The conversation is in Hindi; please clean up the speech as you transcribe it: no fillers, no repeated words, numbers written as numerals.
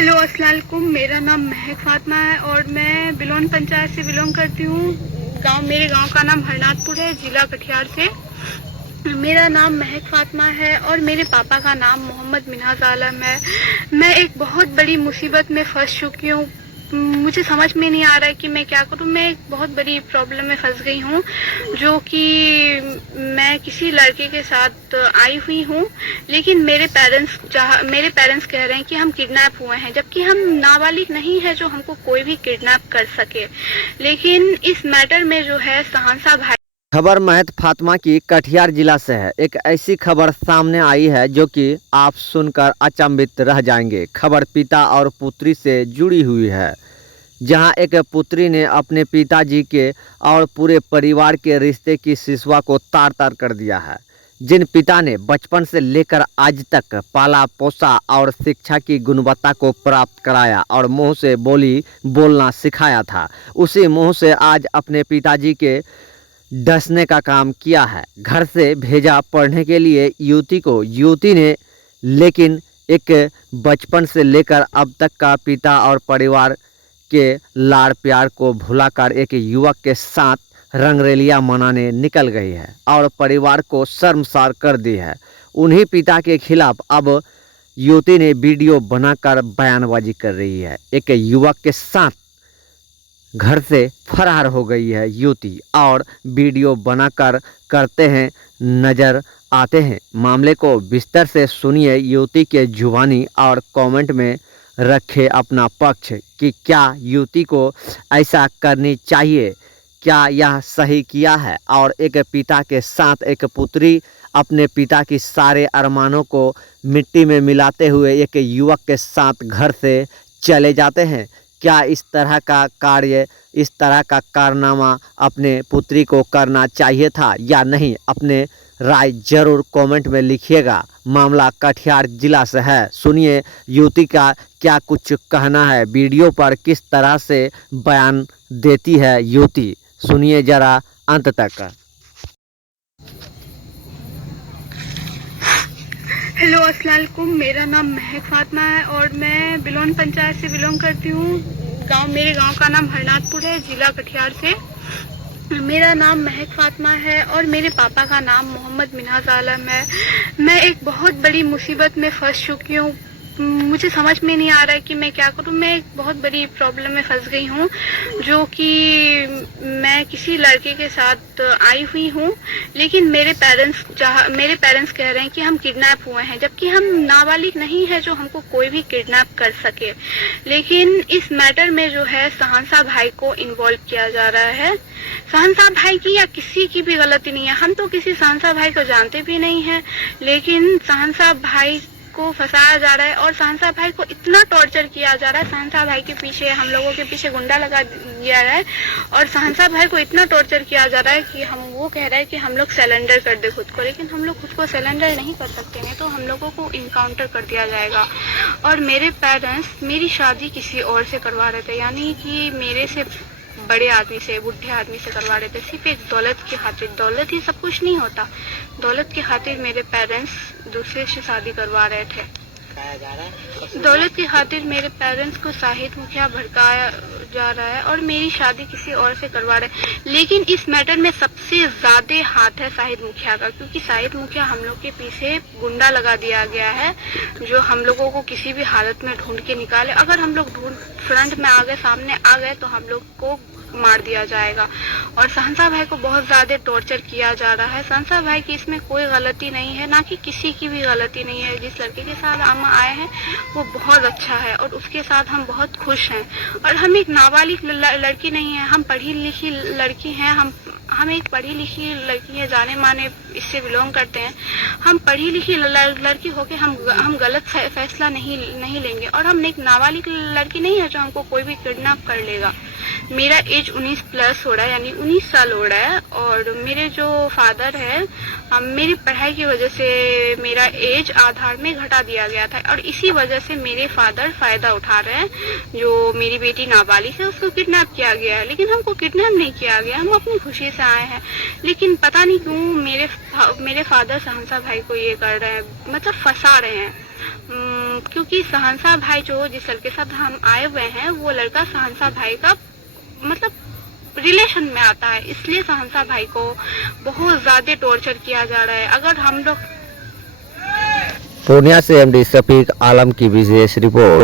हेलो अस्सलाम वालेकुम। मेरा नाम महक फातिमा है और मैं बिलोन पंचायत से बिलोंग करती हूँ। मेरे गांव का नाम हरनाथपुर है, जिला कटिहार से। मेरा नाम महक फातिमा है और मेरे पापा का नाम मोहम्मद मिन्हाज आलम है। मैं एक बहुत बड़ी मुसीबत में फंस चुकी हूँ। मुझे समझ में नहीं आ रहा है कि मैं क्या करूँ। मैं एक बहुत बड़ी प्रॉब्लम में फंस गई हूँ, जो कि मैं किसी लड़के के साथ आई हुई हूँ, लेकिन मेरे पेरेंट्स कह रहे हैं कि हम किडनैप हुए हैं, जबकि हम नाबालिग नहीं है जो हमको कोई भी किडनैप कर सके। लेकिन इस मैटर में जो है शहंशाह भाई। खबर महक फातिमा की कटिहार जिला से है। एक ऐसी खबर सामने आई है जो कि आप सुनकर अचंभित रह जाएंगे। खबर पिता और पुत्री से जुड़ी हुई है, जहां एक पुत्री ने अपने पिताजी के और पूरे परिवार के रिश्ते की सिसवा को तार तार कर दिया है। जिन पिता ने बचपन से लेकर आज तक पाला पोसा और शिक्षा की गुणवत्ता को प्राप्त कराया और मुंह से बोलना सिखाया था, उसी मुंह से आज अपने पिताजी के डसने का काम किया है। घर से भेजा पढ़ने के लिए युवती ने, लेकिन एक बचपन से लेकर अब तक का पिता और परिवार के लाड़ प्यार को भुलाकर एक युवक के साथ रंगरेलियां मनाने निकल गई है और परिवार को शर्मसार कर दी है। उन्हीं पिता के खिलाफ अब युवती ने वीडियो बनाकर बयानबाजी कर रही है। एक युवक के साथ घर से फरार हो गई है युवती और वीडियो बनाकर करते हैं नजर आते हैं। मामले को विस्तार से सुनिए। युवती के जुबानी और कमेंट में रखे अपना पक्ष कि क्या युवती को ऐसा करनी चाहिए, क्या यह सही किया है। और एक पिता के साथ एक पुत्री अपने पिता की सारे अरमानों को मिट्टी में मिलाते हुए एक युवक के साथ घर से चले जाते हैं। क्या इस तरह का कारनामा अपने पुत्री को करना चाहिए था या नहीं? अपने राय जरूर कमेंट में लिखिएगा। मामला कटिहार जिला से है। सुनिए युवती का क्या कुछ कहना है, वीडियो पर किस तरह से बयान देती है युवती। सुनिए जरा अंत तक। हेलो अस्सलाम वालेकुम। मेरा नाम महक फातिमा है और मैं बिलोन पंचायत से बिलोंग करती हूँ। मेरे गांव का नाम हरनाथपुर है, जिला कटिहार से। मेरा नाम महक फातिमा है और मेरे पापा का नाम मोहम्मद मिन्हाज आलम है। मैं एक बहुत बड़ी मुसीबत में फंस चुकी हूँ। मुझे समझ में नहीं आ रहा है कि मैं क्या करूँ। मैं एक बहुत बड़ी प्रॉब्लम में फंस गई हूँ, जो कि मैं किसी लड़के के साथ आई हुई हूँ, लेकिन मेरे पेरेंट्स कह रहे हैं कि हम किडनैप हुए हैं, जबकि हम नाबालिग नहीं है जो हमको कोई भी किडनैप कर सके। लेकिन इस मैटर में जो है शहंशाह भाई को इन्वॉल्व किया जा रहा है। शहंशाह भाई की या किसी की भी गलती नहीं है। हम तो किसी शहंशाह भाई को जानते भी नहीं है, लेकिन शहंशाह भाई को फंसाया जा रहा है और शहंशाह भाई को इतना टॉर्चर किया जा रहा है। शहंशाह भाई के पीछे, हम लोगों के पीछे गुंडा लगा दिया है और शहंशाह भाई को इतना टॉर्चर किया जा रहा है कि वो कह रहा है कि हम लोग सरेंडर कर दे खुद को, लेकिन हम लोग खुद को सरेंडर नहीं कर सकते हैं, तो हम लोगों को इनकाउंटर कर दिया जाएगा। और मेरे पेरेंट्स मेरी शादी किसी और से करवा रहे थे, यानी कि मेरे से बड़े आदमी से, बुढ़े आदमी से करवा रहे थे, सिर्फ एक दौलत की खातिर। दौलत ही सब कुछ नहीं होता। दौलत की खातिर मेरे पेरेंट्स दूसरे से शादी करवा रहे थे। दौलत की खातिर मेरे पेरेंट्स को शाहिद मुखिया भड़काया जा रहा है और मेरी शादी किसी और से करवा रहे हैं। लेकिन इस मैटर में सबसे ज्यादा हाथ है शाहिद मुखिया का, क्योंकि शाहिद मुखिया हम लोग के पीछे गुंडा लगा दिया गया है, जो हम लोगों को किसी भी हालत में ढूंढ के निकाले। अगर हम लोग फ्रंट में आ गए, सामने आ गए, तो हम लोग को मार दिया जाएगा। और शहंशाह भाई को बहुत ज्यादा टॉर्चर किया जा रहा है। शहंशाह भाई की इसमें कोई गलती नहीं है, ना कि किसी की भी गलती नहीं है। जिस लड़के के साथ हम आए हैं वो बहुत अच्छा है और उसके साथ हम बहुत खुश हैं। और हम एक नाबालिग लड़की नहीं है, हम पढ़ी लिखी लड़की हैं। हम एक पढ़ी लिखी लड़की है, जाने माने इससे बिलोंग करते हैं। हम पढ़ी लिखी लड़की होके हम गलत फैसला नहीं लेंगे। और हम एक नाबालिग लड़की नहीं है जो हमको कोई भी किडनैप कर लेगा। मेरा एज 19 प्लस हो रहा है, यानी 19 साल हो रहा है। और मेरे जो फादर है, मेरी पढ़ाई की वजह से मेरा एज आधार में घटा दिया गया था और इसी वजह से मेरे फादर फायदा उठा रहे हैं। जो मेरी बेटी नाबालिग है उसको किडनैप किया गया है, लेकिन हमको किडनैप नहीं किया गया, हम अपनी खुशी से आए हैं। लेकिन पता नहीं क्यों मेरे फादर शहंशाह भाई को ये कर रहे हैं, मतलब फंसा रहे हैं। क्योंकि शहंशाह भाई जो जिस लड़के के साथ हम आए हुए हैं वो लड़का शहंशाह भाई का मतलब रिलेशन में आता है, इसलिए शहंशाह भाई को बहुत ज़्यादा टॉर्चर किया जा रहा है। अगर हम लोग पूर्णिया से एमडी शफीक आलम की विशेष रिपोर्ट।